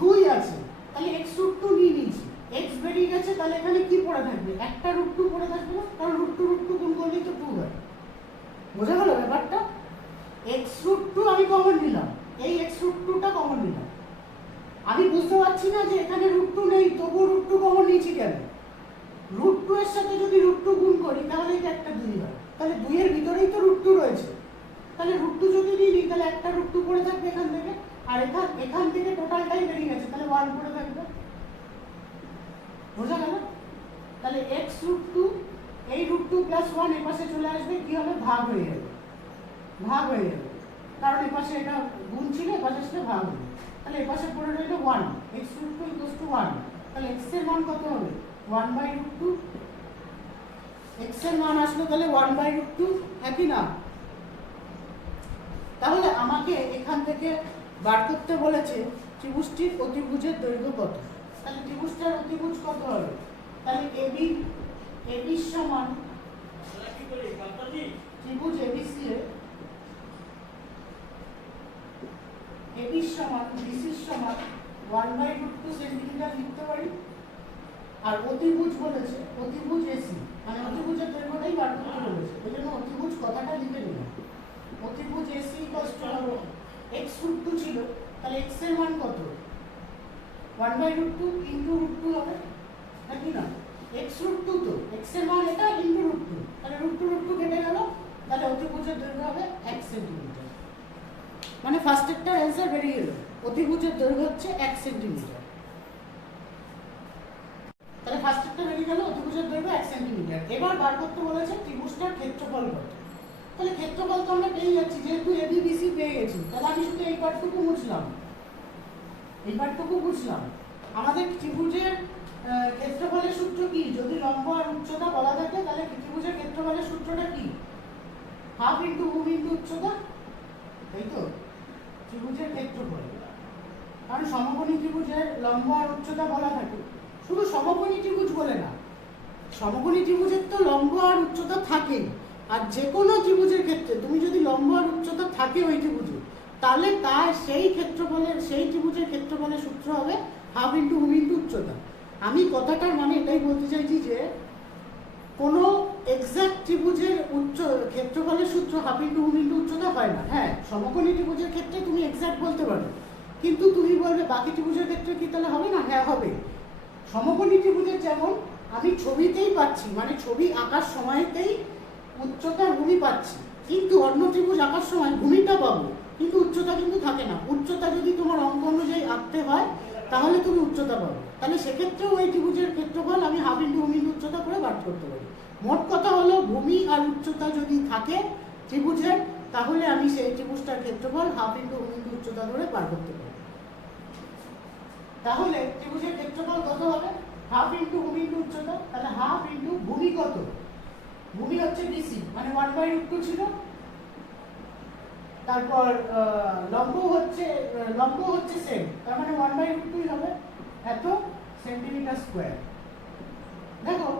2 আছে, তাহলে x√2 নিয়ে নিয়েছি, x বেরিয়ে গেছে, তাহলে এখানে কি পড়ে থাকবে? একটা √2 পড়ে থাকবে না, কারণ √2 গুণ করলেই তো 2 হয়। বোঝা গেল ব্যাপারটা? x√2 আমি কমন নিলাম, এই x√2টা কমন নিলাম। আমি বুঝতে পারছি না যে এখানে √2 নেই, তবু √2 কমন নিয়েছি কেন? √2 এর সাথে যদি √2 গুণ করি তাহলে এটা একটা 2 হয়, তাহলে 2 এর ভিতরেই তো √2 রয়েছে। তাহলে √2 যদি নিই তাহলে একটা √2 পড়ে থাকবে এখান থেকে, আর এখান থেকে টোটালটাই বেরিয়ে গেছে, তাহলে 1 পড়ে থাকবে। বোঝা গেল? তাহলে x√2, এই √2 + 1 এর পাশে চলে আসবে, কি হবে? ভাগ হয়ে যাবে, কারণ এই পাশে এটা গুণ ছিল, এই পাশে আসলে ভাগ হবে। তাহলে এই পাশে পড়ে রইল 1, x√2 = 1। তাহলে x এর মান কত হবে? 1/√2। x এর মান আসলো তাহলে 1/√2, একই না? তাহলে আমাকে এখান থেকে বার করতে বলেছে ত্রিভুজটির অতিভুজের দৈর্ঘ্য কত। তাহলে ত্রিভুজটার অতিভুজ কত হবে? তাহলে AB সমান ত্রিভুজ ABC এর AB সমান BC সমান 1/√2 সেন্টিমিটার লিখতে পারি। আর অতিভুজ বলেছে, অতিভুজ AC মানে অতিভুজের দৈর্ঘ্যটাই বার করতে বলেছে, ওই জন্য অতিভুজ কথাটা লিখে নিলাম। অতিভুজ AC = x√2 ছিল, তাহলে x এর মান কত? 1/√2 ইনটু √2 হবে, নাকি না? x√2 তো x এর মান এটা ইনটু √2, তাহলে √2 কেটে গেল, তাহলে অতিভুজের দৈর্ঘ্য হবে 1 সেন্টিমিটার। মানে ফার্স্ট একটা অ্যানসার বেরিয়ে গেল, অতিভুজের দৈর্ঘ্য হচ্ছে 1 সেন্টিমিটার। তাহলে ফার্স্ট একটা বেরিয়ে গেল, অতিভুজের দৈর্ঘ্য 1 সেন্টিমিটার। এবার বার করতে বলেছে ত্রিভুজটার ক্ষেত্রফল কত। তাহলে ক্ষেত্রফল তো আমরা পেয়ে যাচ্ছি, যেহেতু AB BC পেয়ে গেছি, তাহলে আমি শুধু এই পার্টটুকু মুছলাম, আমাদের ত্রিভুজের ক্ষেত্রফলের সূত্র কি? যদি লম্ব আর উচ্চতা বলা থাকে তাহলে ত্রিভুজের ক্ষেত্রফলের সূত্রটা কি? হাফ ইনটু ভূমি ইনটু উচ্চতা, তাই তো? ত্রিভুজের ক্ষেত্রফল, কারণ সমকোণী ত্রিভুজের লম্ব আর উচ্চতা বলা থাকে। শুধু সমকোণী ত্রিভুজ বলে না, সমকোণী ত্রিভুজের তো লম্ব আর উচ্চতা থাকেই, আর যে কোনো ত্রিভুজের ক্ষেত্রে তুমি যদি লম্ব আর উচ্চতা থাকে ওই ত্রিভুজে, তাহলে তার সেই ক্ষেত্রফলের, সেই ত্রিভুজের ক্ষেত্রফলের সূত্র হবে হাফ ইন্টু ভূমি ইন্টু উচ্চতা। আমি কথাটার মানে এটাই বলতে চাইছি যে কোনো এক্সাক্ট ত্রিভুজের ক্ষেত্রফলের সূত্র হাফ ইন্টু ভূমি ইন্টু উচ্চতা হয় না। হ্যাঁ, সমকোণী ত্রিভুজের ক্ষেত্রে তুমি এক্সাক্ট বলতে পারো, কিন্তু তুমি বলবে বাকি ত্রিভুজের ক্ষেত্রে কি তাহলে হবে না? হ্যাঁ হবে। সমকোণী ত্রিভুজের যেমন আমি ছবিতেই পাচ্ছি, মানে ছবি আঁকার সময়তেই উচ্চতার ভূমি পাচ্ছি, কিন্তু অন্য ত্রিভুজ আঁকার সময় ভূমিটা পাবো কিন্তু উচ্চতা কিন্তু থাকে না। উচ্চতা যদি তোমার অঙ্ক অনুযায়ী আঁকতে হয় তাহলে তুমি উচ্চতা পাবে, তাহলে সেক্ষেত্রেও ওই ত্রিভুজের ক্ষেত্রফল আমি হাফ ইন্টু ভূমি ইন্টু উচ্চতা করে বার করতে পারি। মোট কথা হলো ভূমি আর উচ্চতা যদি থাকে ত্রিভুজের, তাহলে আমি সেই ত্রিভুজটার ক্ষেত্রফল হাফ ইন্টু ভূমি ইন্টু উচ্চতা করে বার করতে পারি। তাহলে ত্রিভুজের ক্ষেত্রফল কত হবে? হাফ ইন্টু ভূমি ইন্টু উচ্চতা। তাহলে হাফ ইন্টু ভূমি কত? ভূমি হচ্ছে বিসি, মানে 1/√2 ছিল। তারপর লম্ব হচ্ছে সেম, তার মানে 1/√2 হবে, এত সেন্টিমিটার স্কয়ার। দেখো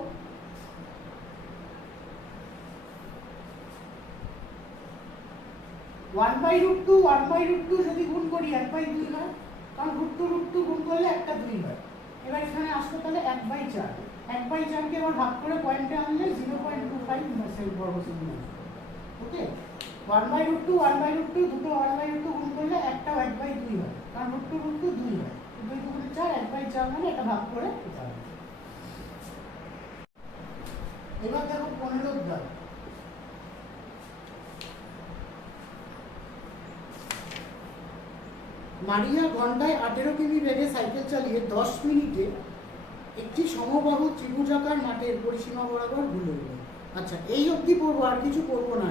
√2 যদি গুণ করি 1/2 হয়, কারণ √2 গুণ করলে একটা 2 হয়। এবার এখানে আসলে তাহলে 1/4, 1/4 কে আবার ভাগ করে পয়েন্টে আনলে 0.25 বর্গ সেন্টিমিটার। ওকে, 1/√2 দুটো 1/√2 গুণ করলে একটা 1/2 হয়, কারণ √2 2 হয়, 2 2 4, 1/4 মানে এটা ভাগ করে এটা হবে। এবার দেখো 15 দাগ। মারিয়া ঘন্টায় 18 কিমি বেগে সাইকেল চালিয়ে 10 মিনিটে একটি সমবাহু ত্রিভুজাকার মাঠের পরিসীমা বরাবর ঘুরে এলো। আচ্ছা, এই অবধি পড়বো, আর কিছু পড়বো না।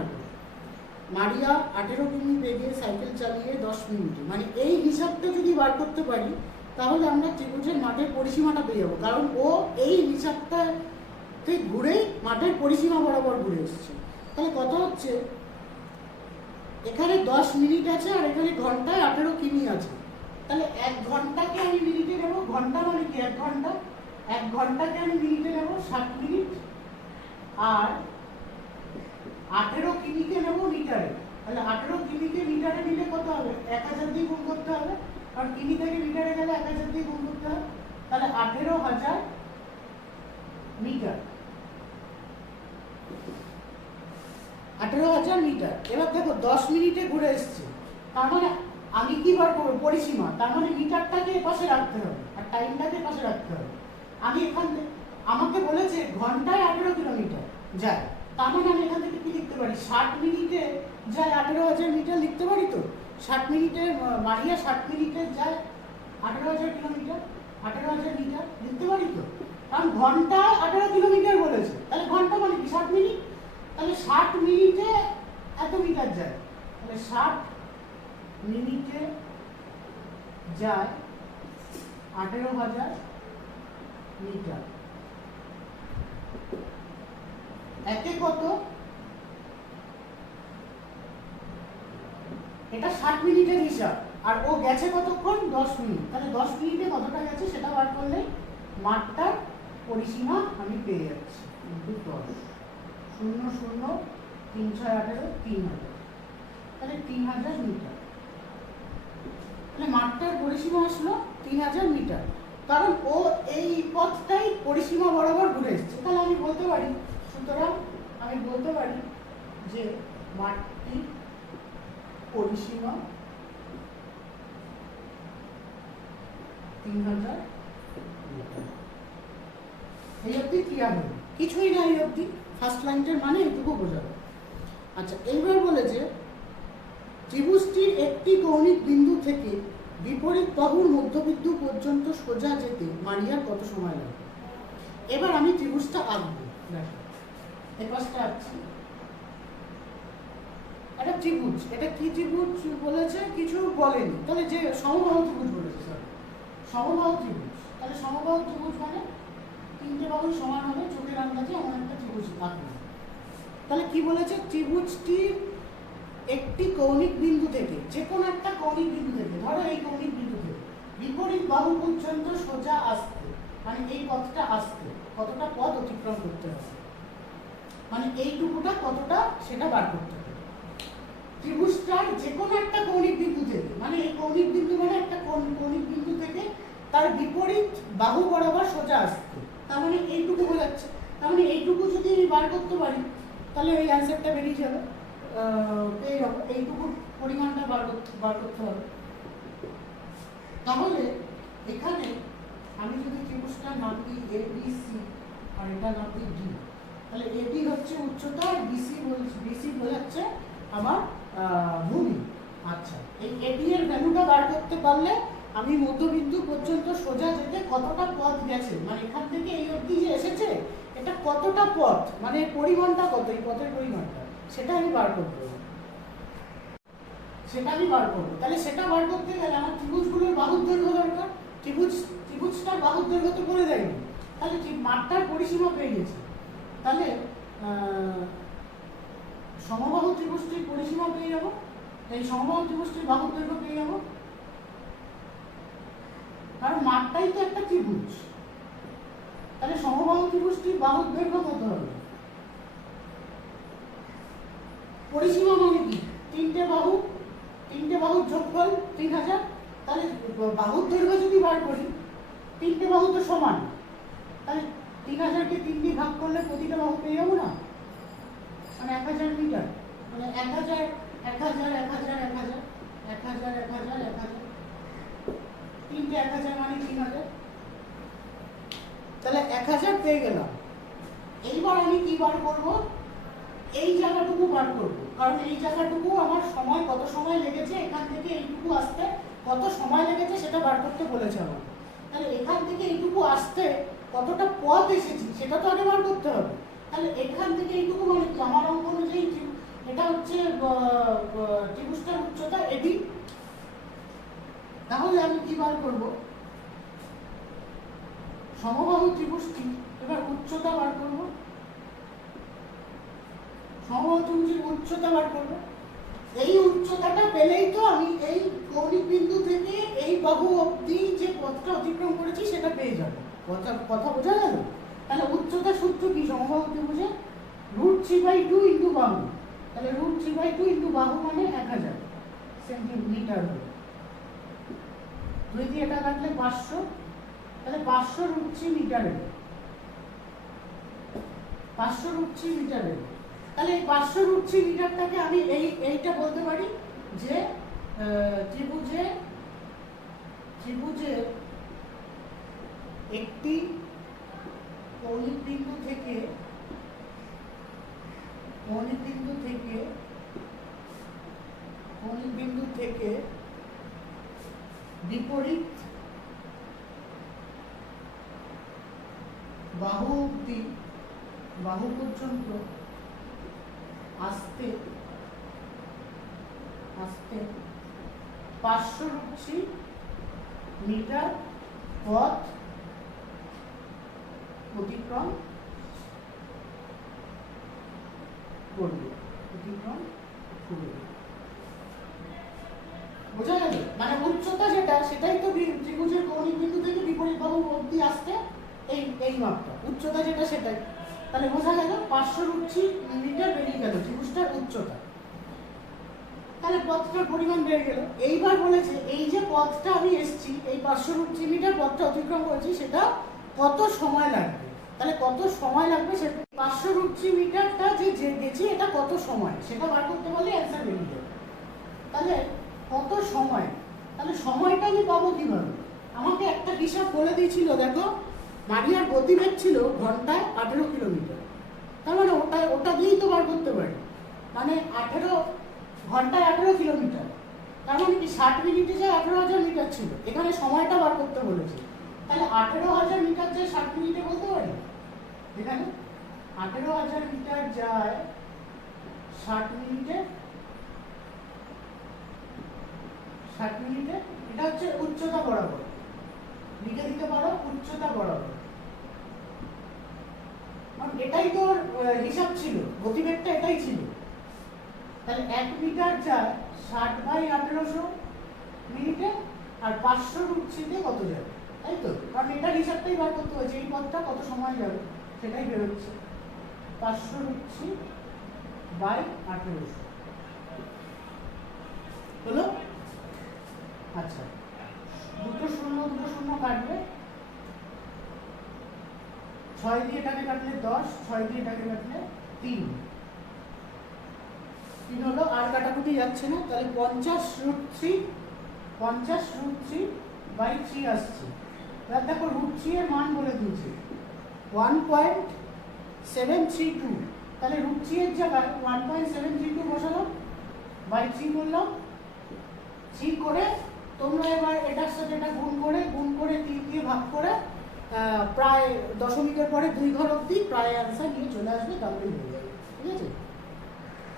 মারিয়া 18 কিমি বেগে সাইকেল চালিয়ে 10 মিনিটে, মানে এই হিসাবটা যদি বার করতে পারি তাহলে আমরা ত্রিভুজের মাঠের পরিসীমাটা পেয়ে যাবো, কারণ ও এই হিসাবটাতে ঘুরেই মাঠের পরিসীমা বরাবর ঘুরে এসছে। তাহলে কথা হচ্ছে এখানে 10 মিনিট আছে আর এখানে ঘন্টায় 18 কিমি আছে, তাহলে 1 ঘন্টাকে আমি মিনিটে নেব। ঘন্টা মানে কি 1 ঘন্টা, 1 ঘন্টাকে আমি মিনিটে নেব 60 মিনিট, আর 18 কিমিকে নেব মিটারে। তাহলে 18 কিমিকে মিটারে নিলে কত হবে? 1000 দিয়ে গুণ করতে হবে, কারণ কিমি থেকে মিটারে গেলে 1000 দিয়ে গুণ করতে হবে। তাহলে 18,000 মিটার, 18,000 মিটার। এবার দেখো 10 মিনিটে ঘুরে এসছে, তার মানে আমি কি বার করবো? পরিসীমা, তার মানে মিটারটাকে পাশে রাখতে হবে আর টাইমটাকে পাশে রাখতে হবে। আমি এখান থেকে, আমাকে বলেছে ঘন্টায় 18 কিলোমিটার যায়, তার মানে আমি এখান থেকে কি লিখতে পারি? 60 মিনিটে যায় 18,000 মিটার লিখতে পারি তো। 60 মিনিটে মারিয়া 60 মিনিটে যায় 18,000 কিলোমিটার, 18,000 মিটার লিখতে পারি তো, কারণ ঘন্টায় 18 কিলোমিটার বলেছে। তাহলে ঘন্টা মানে কি 60 মিনিট, তাহলে 60 মিনিটে এত মিটার যায়, তাহলে 60 মিনিটে যায় 18,000 মিটার। একে কত? এটা 60 মিনিটের হিসাব, আর ও গেছে কতক্ষণ? 10 মিনিট। তাহলে 10 মিনিটে কতটা গেছে সেটা বার করলে মাঠটার পরিসীমা আমি পেয়ে যাচ্ছি। 10 0 0 3 6 18 3000, তাহলে 3000 মিটার। তাহলে মাঠটার পরিসীমা আসলো 3000 মিটার, কারণ ও এই পথটাই পরিসীমা বরাবর ঘুরে এসেছে। তাহলে আমি বলতে পারি, সুতরাং আমি বলতে পারি যে মাঠটির পরিসীমা 3000 মিটার। এই অবধি ক্লিয়ার হলো? কিছুই না, এই অবধি ফার্স্ট লাইনটার মানে এটুকু বোঝাবে। আচ্ছা, এইবার বলে যে ত্রিভুজটির একটি কৌণিক বিন্দু থেকে বিপরীত বাহুর মধ্যবিন্দু পর্যন্ত সোজা যেতে মারিয়ার কত সময় লাগে? এবার আমি ত্রিভুজটা আঁকবো। দেখো এই পাশটা আঁকছি, এটা ত্রিভুজ। এটা কি ত্রিভুজ বলেছে? কিছু বলেনি, তাহলে যে সমবাহু ত্রিভুজ বলেছে স্যার, সমবাহু ত্রিভুজ। তাহলে সমবাহু ত্রিভুজ মানে 3টে বাহু সমান হবে, চোখের আন্দাজে এমন একটা ত্রিভুজ আঁকবো। তাহলে কি বলেছে? ত্রিভুজটির একটি কৌণিক বিন্দু থেকে, যে কোনো একটা কৌণিক বিন্দু থেকে, ধরো এই কৌণিক বিন্দু থেকে বিপরীত বাহু পর্যন্ত সোজা আসতে, মানে এই পথটা আসতে কতটা পথ অতিক্রম করতে হবে, মানে এইটুকুটা কতটা সেটা বার করতে হবে। ত্রিভুজটার যে কোনো একটা কৌণিক বিন্দু থেকে, মানে এই কৌণিক বিন্দু মানে একটা কৌণিক বিন্দু থেকে তার বিপরীত বাহু বরাবর সোজা আসতে, তার মানে এইটুকু বোঝাচ্ছে। তার মানে এইটুকু যদি আমি বার করতে পারি তাহলে ওই অ্যান্সারটা বেরিয়ে যাবে। এইটুকু পরিমাণটা বার করতে হবে। তাহলে এখানে আমি যদি ত্রিভুজটার নাম দিই ABC আর এটা নাম দিই D, তাহলে AB হচ্ছে উচ্চতা আর BC বোঝাচ্ছে আমার ভূমি। আচ্ছা, এই AB এর ভ্যালুটা বার করতে পারলে আমি মধ্যবিন্দু পর্যন্ত সোজা যেতে কতটা পথ গেছে, মানে এখান থেকে এই অবধি যে এসেছে এটা কতটা পথ, মানে পরিমাণটা কত, এই পথের পরিমাণটা সেটা আমি বার করব। তাহলে সেটা বার করতে গেলে আমার ত্রিভুজগুলোর বাহুর দৈর্ঘ্য দরকার। ত্রিভুজটার বাহুর দৈর্ঘ্য তো করে দেয়নি, তাহলে মাত্রার পরিসীমা পেয়ে গেছি। তাহলে সমবাহু ত্রিভুজটির পরিসীমা পেয়ে যাব, এই সমবাহু ত্রিভুজটির বাহুর দৈর্ঘ্য পেয়ে যাব, কারণ মাত্রাই তো একটা ত্রিভুজ। তাহলে সমবাহু ত্রিভুজটির বাহুর দৈর্ঘ্য কত হবে? পরিসীমা মানে কি? তিনটে বাহুর যোগফল 3000। তাহলে বাহুর দৈর্ঘ্য যদি বার করি, তিনটে বাহু তো সমান, তাহলে 3000কে 3 দিয়ে ভাগ করলে প্রতিটা বাহু পেয়ে যাবো না, মানে 1000 মিটার, মানে 1000 1000 1000 1000 1000 1000 1000, তিনটে 1000 মানে 3000, তাহলে 1000 পেয়ে গেলাম। এইবার আমি কি বার করব? এই জায়গাটুকু বার করব, কারণ এই জায়গাটুকু আমার সময় কত সময় লেগেছে, এখান থেকে এইটুকু আসতে কত সময় লেগেছে সেটা বার করতে বলেছে আমার। তাহলে এখান থেকে এইটুকু আসতে কতটা পথ এসেছি সেটা তো আগে বার করতে হবে। তাহলে এখান থেকে এইটুকু মানে কি, আমার অঙ্ক অনুযায়ী এটা হচ্ছে ত্রিভুজটার উচ্চতা AB। তাহলে আমি কি বার করব? সমবাহু ত্রিভুজটি এবার উচ্চতা বার করব, সমবাহু ত্রিভুজের উচ্চতা বার করব। এই উচ্চতাটা পেলেই তো আমি এই কৌণিক বিন্দু থেকে এই বাহু অবধি যে পথটা অতিক্রম করেছি সেটা পেয়ে যাব। কথা বোঝা গেল? তাহলে উচ্চতা সূত্র কি সমবাহু ত্রিভুজে? √3/2 ইন্টু বাহু। তাহলে √3/2 ইন্টু বাহু মানে 1000 সেন্টিমিটার হবে। 2 দিয়ে এটা কাটলে 500, তাহলে 500 √3 মিটারে, 500 √3 মিটারে। তাহলে এই 500 √3 মিটারটাকে আমি এইটা বলতে পারি যে ত্রিভুজে একটি কৌণিক বিন্দু থেকে বিপরীত বাহু অবধি, বাহু পর্যন্ত আসতে 500 √3 মিটার পথ অতিক্রম করবে। বোঝা গেল? মানে উচ্চতা যেটা সেটাই তো ত্রিভুজের কৌণিক বিন্দু থেকে বিপরীত বাহু অবধি আসতে এই মাপটা, উচ্চতা যেটা সেটাই। তাহলে বোঝা গেল 500 √3 মিটার বেরিয়ে গেল ত্রিভুজটার উচ্চতা। তাহলে পথটার পরিমাণ বেড়ে গেল। এইবার বলেছে এই যে পথটা আমি এসেছি, এই 500 √3 মিটার পথটা অতিক্রম করেছি, সেটা কত সময় লাগবে। তাহলে কত সময় লাগবে সেটা 500 √3 মিটারটা যে গেছি এটা কত সময় সেটা বার করতে পারলে অ্যান্সার বেরিয়ে যাবে। তাহলে কত সময়, তাহলে সময়টা আমি পাবো কিভাবে? আমাকে একটা হিসাব বলে দিয়েছিল, দেখো মারিয়ার গতিবেগ ছিল ঘন্টায় 18 কিলোমিটার। তার মানে ওটা দিয়েই তো বার করতে পারি, মানে 18 ঘন্টায় 18 কিলোমিটার, তার মানে কি 60 মিনিটে যে 18,000 মিটার ছিল, এখানে সময়টা বার করতে বলেছে। তাহলে 18,000 মিটার যে 60 মিনিটে বলতে পারি, এখানে 18,000 মিটার যায় 60 মিনিটে, এটা হচ্ছে উচ্চতা বরাবর, লিখে দিতে পারো উচ্চতা বরাবর। এটাই তো হিসাব ছিল, গতিবেগটা এটাই ছিল। তাহলে 1 মিটার যায় 60/1800 মিনিটে, আর 500√3 কত যাবে, তাই তো? কারণ এটার হিসাবটাই বার করতে হয়েছে, এই পথটা কত সময় যাবে সেটাই বেরোচ্ছে। 500√3/1800 হলো। আচ্ছা, দুটো শূন্য কাটবে, 6 দিয়ে এটাকে কাটলে 10, 6 দিয়ে এটাকে কাটলে 3 হলো। আর কাটাকুটি যাচ্ছে না, তাহলে 50√3 আসছে। এবার দেখো √3 এর মান বলে দিয়েছে 1.732, তাহলে √3 এর জায়গায় 1.732 বসালাম, বাই 3 করলাম। 3 করে তোমরা এবার এটার সাথে এটা গুণ করে 3 দিয়ে ভাগ করে প্রায় দশমিকের পরে 2 ঘর অবধি প্রায় অ্যান্সার নিয়ে চলে আসবে, তাহলেই হয়ে যাবে। ঠিক আছে?